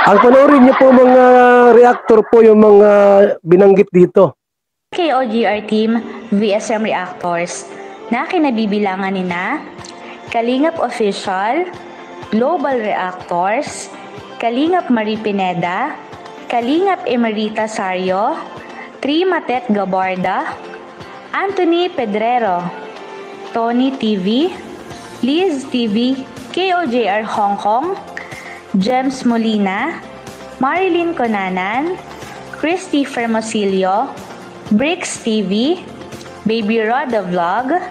Ang panoorin niyo po mga reactor po yung mga binanggit dito. KOGR Team VSM Reactors na kinabibilangan ni na Kalingap Official, Global Reactors, Kalingap Marie Pineda, Kalingap Emerita Sario, Trimatet Gabarda, Anthony Pedrero, Tony TV, Liz TV, KOJR Hong Kong, James Molina, Marilyn Conanan, Christy Fermosilio, Bricks TV, Baby Roda Vlog,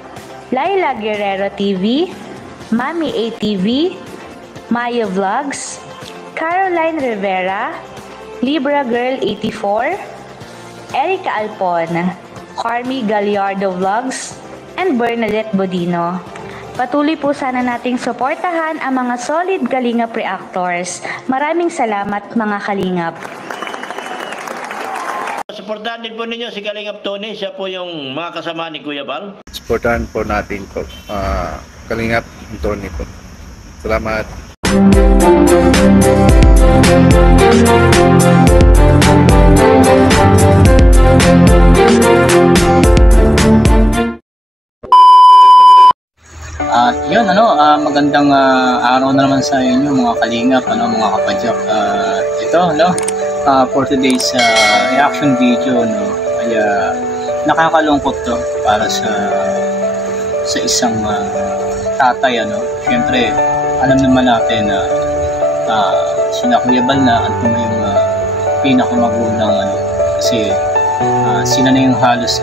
Laila Guerrero TV, Mami ATV, Maya Vlogs, Caroline Rivera, Libra Girl 84, Erica Alpon, Carmi Gallardo Vlogs, and Bernadette Bodino. Patuloy po sana nating suportahan ang mga solid Kalingap Reactors. Maraming salamat mga Kalingap. Suportahan din po ninyo si Kalingap Tony, siya po yung mga kasama ni Kuya Bal. Suportahan po natin po Kalingap Tony po. Salamat. At yun, magandang araw na naman sa inyo mga Kalingap, mga kapadyak. Ito, for today's reaction video, kaya nakakalungkot to para sa isang tatay, Siyempre, alam naman natin na sina Kuya Bal na at yung pinakamagulang, kasi sila na yung halos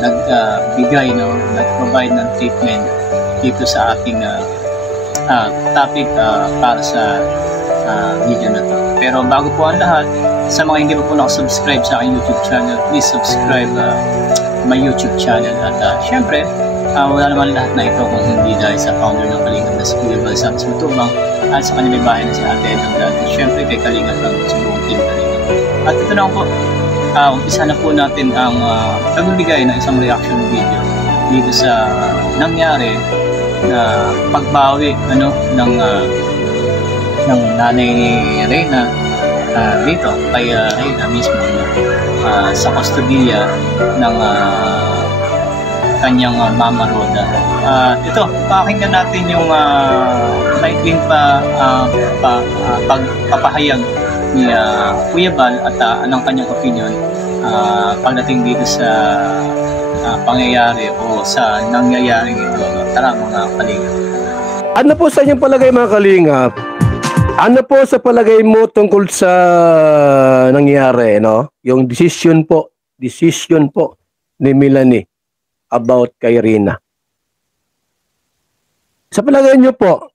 nagbigay, nag-provide ng treatment dito sa ating topic para sa video na to. Pero bago po ang lahat, sa mga hindi pa po nakasubscribe sa aking YouTube channel, please subscribe my YouTube channel. At syempre, wala naman lahat na ito kung hindi dahil sa founder ng Kalingap na si Kuya Bal Santos Matubang at sa kanyang bahay na si Ate Edong Dad. Syempre kay Kalingap lang sa buong team Kalingap. At ito na po, umpisa na po natin ang pagbibigay ng isang reaction video dito sa nangyari na pagbawi ng nanay ni Reyna dito kay Reyna mismo sa kustodiya ng kanyang Mama Roda. Ito, pakinggan natin yung maikling pagpapahayag ni Kuya Bal at anong kanyang opinion pagdating dito sa pangyayari o sa nangyayaring ito. Tara mga Kalingap. Ano po sa inyong palagay mga Kalingap? Ano po sa palagay mo tungkol sa nangyari, Yung decision po ni Melanie about kay Reyna. Sa palagay niyo po,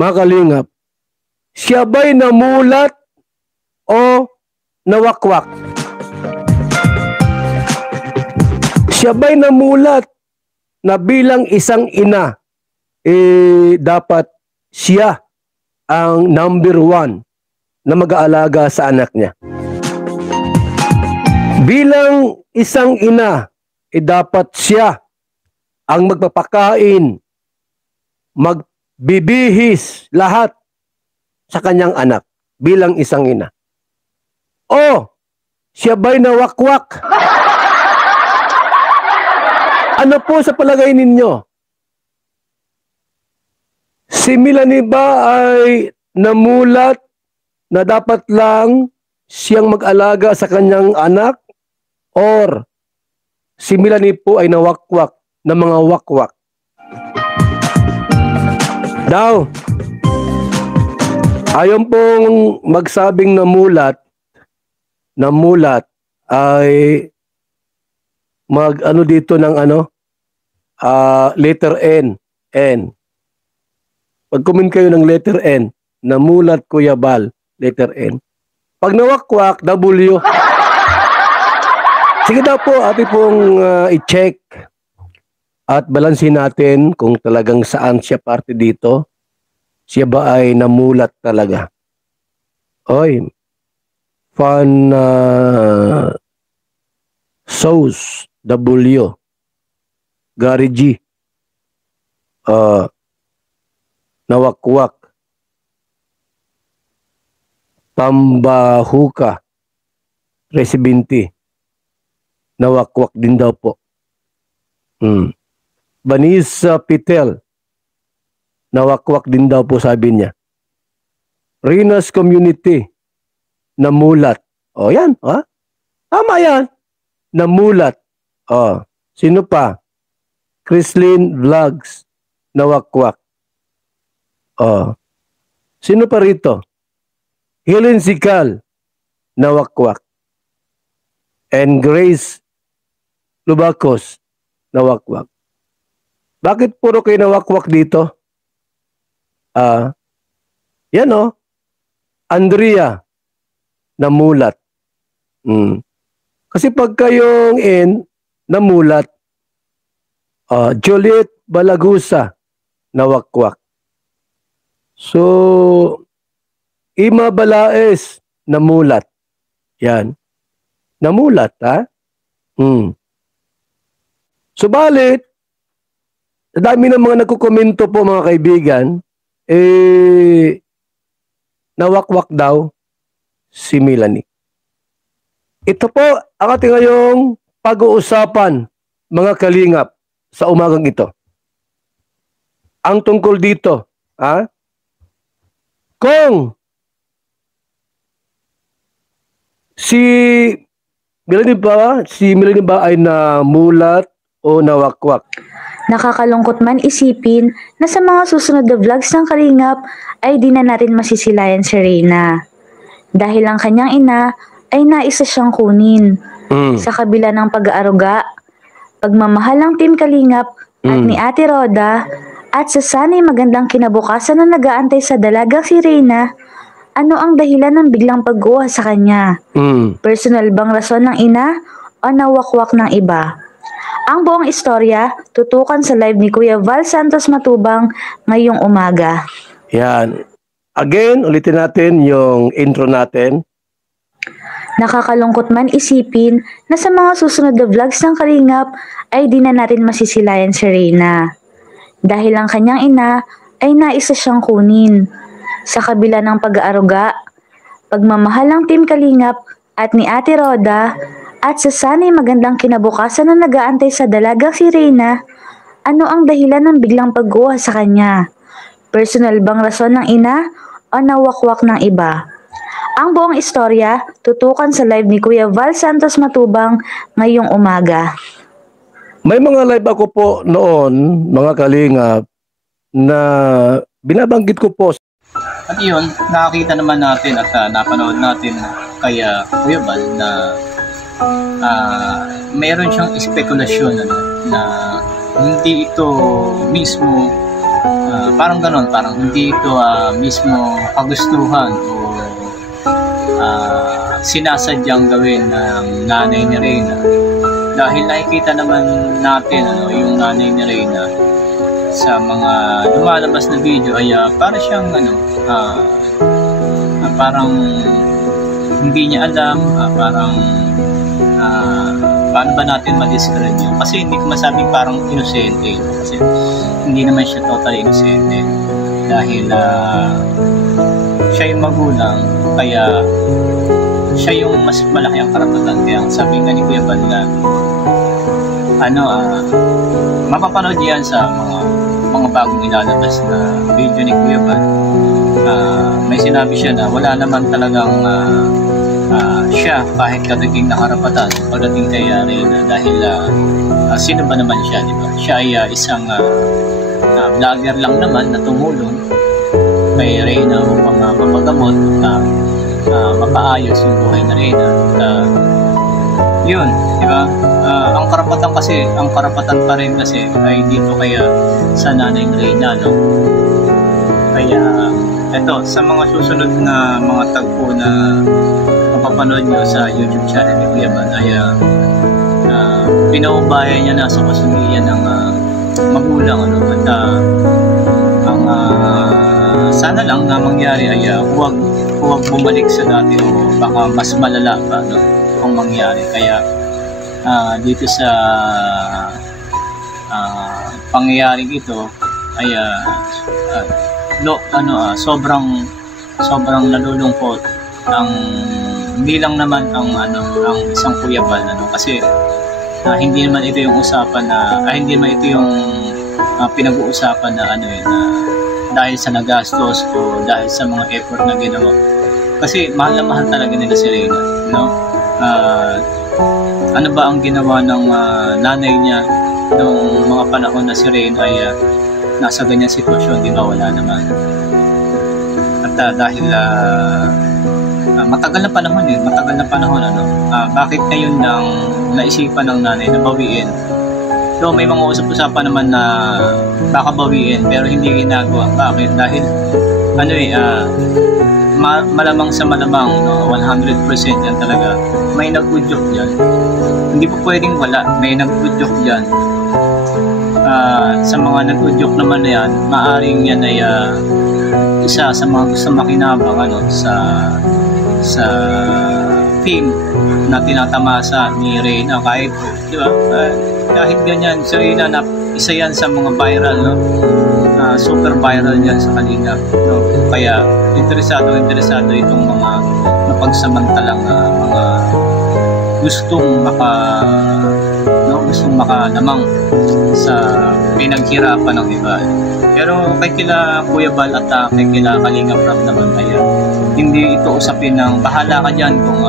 mga Kalingap, siya ba'y namulat o nawakwak? Siya ba'y namulat na bilang isang ina, dapat siya ang number 1 na mag-aalaga sa anak niya? Bilang isang ina, dapat siya ang magpapakain, magbibihis lahat sa kanyang anak bilang isang ina. O, siya ba'y nawakwak? Ano po sa palagay ninyo? Si Melanie ba ay namulat na dapat lang siyang mag-alaga sa kanyang anak? Or si Melanie po ay nawakwak ng mga wakwak? Daw, ayon pong magsabing namulat ay dito ng letter N. Pag-comment kayo ng letter N, namulat Kuya Bal, letter N. Pag nawakwak, W. Sige daw po, atin pong i-check at balansin natin kung talagang saan siya parte dito. Siya ba ay namulat talaga? Oy, fan Sauce W. Gary G. Nawakwak. Tambahuka, Residente. Nawakwak din daw po. Vanessa Pitel. Nawakwak din daw po, sabi niya. Rinas Community. Namulat. O yan, ha? Tama yan. Namulat. O. Sino pa? Chrislyn Vlogs. Nawakwak. O. Sino pa rito? Helen Sikal. Nawakwak. And Grace Lubacos. Nawakwak. Bakit puro kayo nawakwak dito? Yan o. Andrea. Namulat. Kasi pag kayong namulat, Juliet Balagusa, nawakwak. So, Ima Balaes, namulat. Yan. Namulat, ha? Subalit, dami ng mga nagkukomento po, mga kaibigan, nawakwak daw si Melanie. Ito po ang ating ngayong pag-uusapan, mga kalingap, sa umagang ito. Ang tungkol dito, ha? Kung si Melanie ba ay namulat o nawakwak? Nakakalungkot man isipin na sa mga susunod na vlogs ng Kalingap ay di na natin masisilayan si Reyna. Dahil ang kanyang ina ay naisa siyang kunin. Sa kabila ng pag-aaruga, pagmamahal ng Team Kalingap at ni Ate Roda at sa sana'y magandang kinabukasan na nag-aantay sa dalagang si Reyna, ano ang dahilan ng biglang pag-uha sa kanya? Personal bang rason ng ina o nawakwak ng iba? Ang buong istorya, tutukan sa live ni Kuya Val Santos Matubang ngayong umaga. Yan. Again, ulitin natin yung intro natin. Nakakalungkot man isipin na sa mga susunod na vlogs ng Kalingap ay di na natin masisilayan si Reyna. Dahil ang kanyang ina ay naisa siyang kunin. Sa kabila ng pag-aaruga, pagmamahal ng Team Kalingap at ni Ate Roda at sa sana'y magandang kinabukasan na nag-aantay sa dalagang si Reyna, ano ang dahilan ng biglang pag-uha sa kanya? Personal bang rason ng ina o nawakwak ng iba? Ang buong istorya, tutukan sa live ni Kuya Val Santos Matubang ngayong umaga. May mga live ako po noon, mga kalingap, na binabanggit ko po. At yun, nakakita naman natin at napanood natin kay Kuya Val na mayroon siyang espekulasyon na hindi ito mismo parang ganon, parang hindi ito mismo kagustuhan o sinasadyang gawin ng nanay ni Reyna. Dahil nakikita naman natin yung nanay ni Reyna sa mga lumalabas na video ay para siyang parang hindi niya alam, parang paano ba natin ma-describe yun? Kasi hindi ko masabing parang inosente yun. Kasi hindi naman siya totally inosente. Dahil siya yung magulang, kaya siya yung mas malaki ang karapatan. Kaya sabi nga ni Kuya Val na mapapanood yan sa mga bagong ilalabas na video ni Kuya Val. May sinabi siya na wala naman talagang siya kahit kadating na karapatan pagdating kay Reyna dahil sino ba naman siya, di ba? Siya ay isang vlogger lang naman na tumulong kay Reyna upang mapagamot na mapaayos yung buhay na Reyna. Yun, di ba? Ang karapatan pa rin kasi ay dito kaya sa nanay ni Reyna, no? Kaya eto, sa mga susunod na mga tagpo na mapapanood nyo sa YouTube channel ni Kuya Val ay pinaubayan niya na sa kasungian ng magulang, at ang sana lang na mangyari ay huwag bumalik sa dati o baka mas malala pa kung mangyari. Kaya dito sa pangyayaring ito ay sobrang nalulungkot ang hindi lang naman ang ang isang Kuya Bal kasi hindi naman ito yung usapan na hindi naman ito yung pinag-uusapan na na dahil sa nagastos o dahil sa mga effort na ginawa. Kasi mahal na mahal talaga nila si Reyna, no? Ano ba ang ginawa ng nanay niya noong mga panahon na si Reyna ay nasa ganyang sitwasyon, di ba? Wala naman. At dahil matagal na panahon bakit ngayon lang naisipan ng nanay na bawiin? So may mga usap-usapan naman na baka bawiin pero hindi ginagawa. Bakit? Dahil malamang sa malamang 100% yan talaga may nag-udyok dyan. Hindi po pwedeng wala, may nag-udyok dyan. Sa mga nag-udyok naman na yan, maaring yan ay isa sa mga gusto makinabang sa team na tinatamasa ni Reyna. Kahit di ba, kahit ganyan si Reyna na isa yan sa mga viral, super viral yan sa Kalingap, kaya interesado itong mga napagsamantalang mga gustong makalamang sa pinaghirapan ng iba. Pero kay kila Kuya Bal at kay kila Kalingap Rob naman ay hindi ito usapin ng bahala ka dyan kung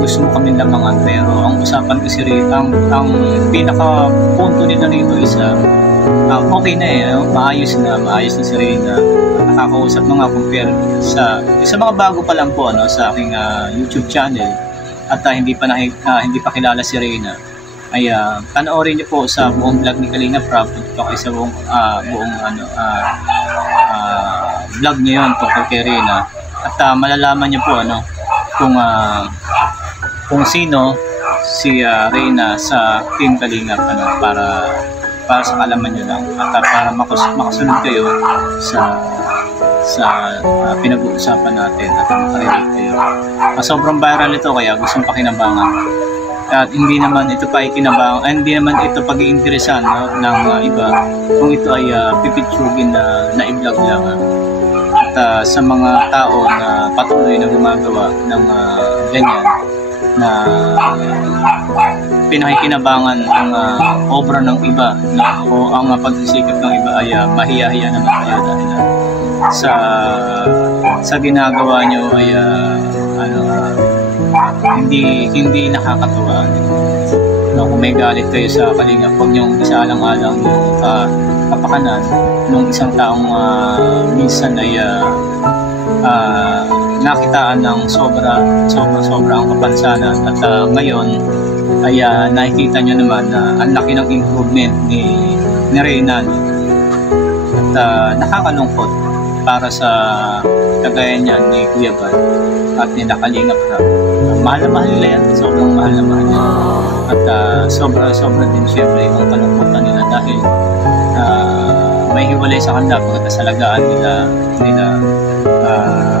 gusto mo kami lamangan. Pero ang usapan kasi rito, ang pinaka punto nila rito is okay na maayos na si Reyna. Nakakausap na nga compare sa mga bago pa lang po sa aking YouTube channel at hindi pa kilala si Reyna ay panoorin niyo po sa buong vlog ni Kalingap Rob tungkol sa buong vlog niya yun tungkol kay Reyna at malalaman niyo po kung sino si Reyna sa Team Kalingap para sa kalaman nyo lang at para makasunod kayo sa pinag-uusapan natin at makarelate kayo. Sobrang viral ito kaya gustong pakinabangan. At hindi naman ito pag-iinteresan ng iba kung ito ay pipitsugin na i-vlog lang. At sa mga tao na patuloy na gumagawa ng ganyan na pinakikinabangan ang obra ng iba o ang pagsisikap ng iba ay mahiya-hiya naman kayo dahil sa ginagawa nyo ay hindi nakakatuwa. Kung may galit kayo sa Kalingap, huwag niyong isaalang-alang yung kapakanan ng isang taong minsan ay nakitaan ng sobra ang kapansanan at ngayon ay nakikita nyo naman na ang laki ng improvement ni Reyna at nakakalungkot para sa kagaya niyan ni Kuya Bal at nila Kalingap Rob. Mahal na mahal nila yan, sobrang mahal na mahal nila at sobra din syempre yung kalungkutan nila dahil may hiwalay sa kanila pagkasalagaan nila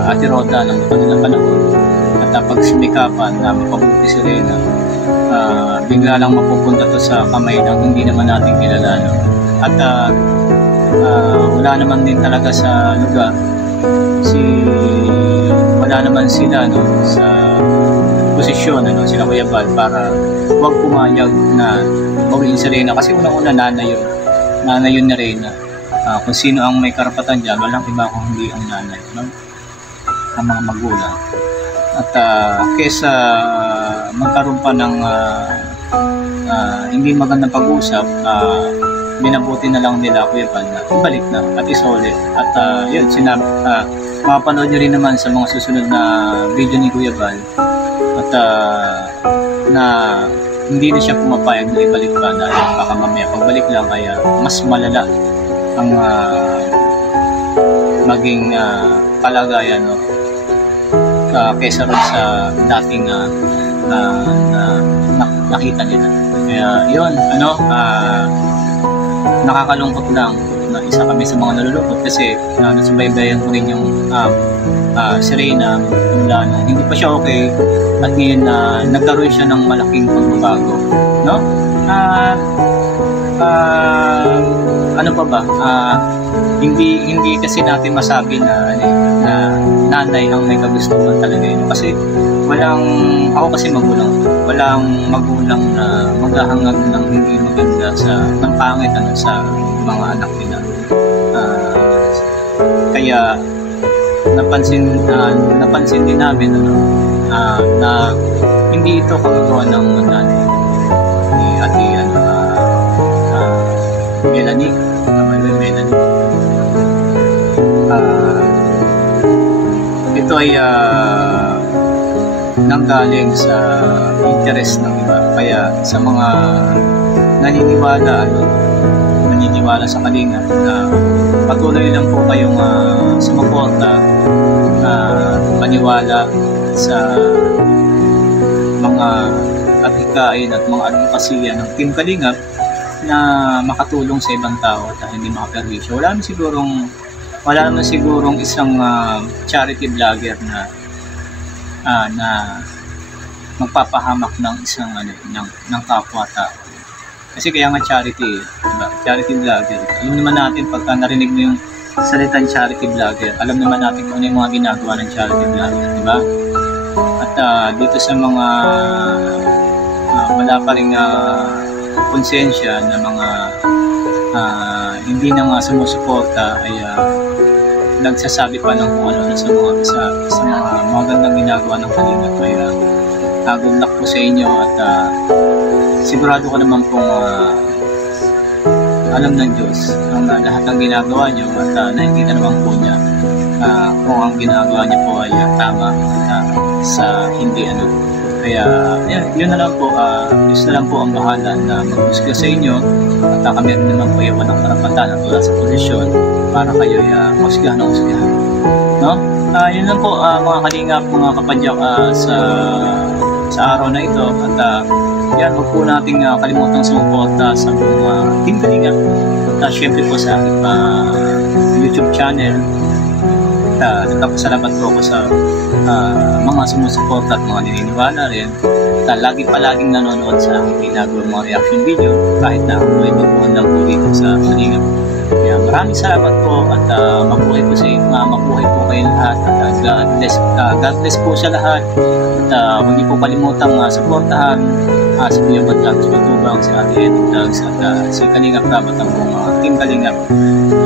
Ate Roda ng kanilang panahon at pagsumikapan na mapabuti si Reyna, bigla lang mapupunta to sa kamay ng hindi naman natin kilala at wala naman din talaga sa lugar wala naman sila sa posisyon sila Kuya Bal para huwag pumayag na bawiin si Reyna kasi unang-una nanay yun ni Reyna. Kung sino ang may karapatan dyan, walang iba kung hindi ang nanay, ang mga magulang. At kesa magkaroon pa ng hindi magandang pag-usap, minabuti na lang nila Kuya Bal na ibalik na at isole. At yun, mapapanood nyo rin naman sa mga susunod na video ni Kuya Bal at na hindi na siya pumapayag na ibalik pa dahil baka mamaya pagbalik lang ay mas malala ang maging kalagayan kesa rin sa dating nakita nila. Kaya yun, nakakalungkot lang na isa kami sa mga nalulungkot kasi nasubaybayan ko rin yung si Reyna mula nung hindi pa siya okay at ngayon nagkaroon siya ng malaking pagbabago, ano pa ba, hindi kasi natin masabi na nanay ang may kagustuhan talaga yun. Kasi ako kasi magulang, walang magulang na maghahangad ng hindi maganda ng pangit sa mga anak nila. Kaya napansin din namin na hindi ito kagagawa ng nanay ni Ate Melanie. Ito ay nanggaling sa interest ng iba. Kaya sa mga naniniwala sa Kalingap na patuloy lang po kayong sumuporta, paniwala sa mga adhikain at mga advokasya ng Team Kalingap na makatulong sa ibang tao at hindi makaperwisyo. Wala naman sigurong isang charity vlogger na magpapahamak ng isang ng kapwa-tao. Kasi kaya nga charity, diba? Charity vlogger. Alam naman natin pagka narinig mo yung salitang charity vlogger, alam naman natin kung ano yung mga ginagawa ng charity vlogger, diba? At dito sa mga wala pa ring konsensya na mga hindi na nga sumusuporta ay nagsasabi pa ng kung ano sa mga magandang ginagawa ng Kalingap. Kaya good luck po sa inyo at sigurado ko naman pong alam ng Diyos ang lahat ng ginagawa nyo at nakikita naman po niya kung ang ginagawa niyo po ay tama at sa hindi Kaya yun na lang po, Diyos na lang po ang bahala na maghusga sa inyo at kami rin naman po yung walang karapatan at wala sa posisyon para kayo husgahan ng husgahan. No? Yun lang po mga Kalingap, mga kapadyak sa araw na ito at huwag po nating kalimutang sumuporta sa mga Team Kalingap at syempre po sa aking YouTube channel. Nagpapasalamat po ako sa mga sumusuporta at mga naniniwala rin. Palaging nanonood sa aking ginagawa mga reaction video kahit na ako ay magbuhan lang po dito sa Kalingap. Kaya maraming salamat po at mabuhay po kayo lahat at God bless po sa lahat at huwag niyo po kalimutang suportahan si Kuya Vlogs, Matubang, si Ate Edo Vlogs at si Kalingap Rabat ang buong Team Kalingap.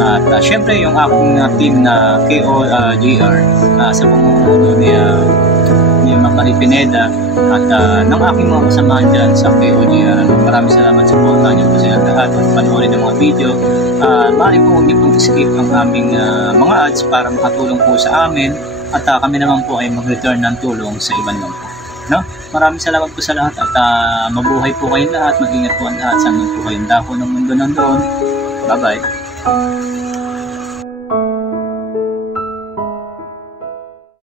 At syempre yung aking team na KOJR sa pamumuno ni Marie Pineda at ng aking mga kasamahan dyan sa KOJR. Maraming salamat sa support niyo po sila lahat at panoorin ng mga video. Maaari po huwag niyo pong skip ang aming mga ads para makatulong po sa amin at kami naman po ay mag-return ng tulong sa ibang naman po. No? Maraming salamat po sa lahat at mabuhay po kayong lahat, mag-ingat po ang lahat, saan po kayong dako ng mundo nandoon. Bye-bye.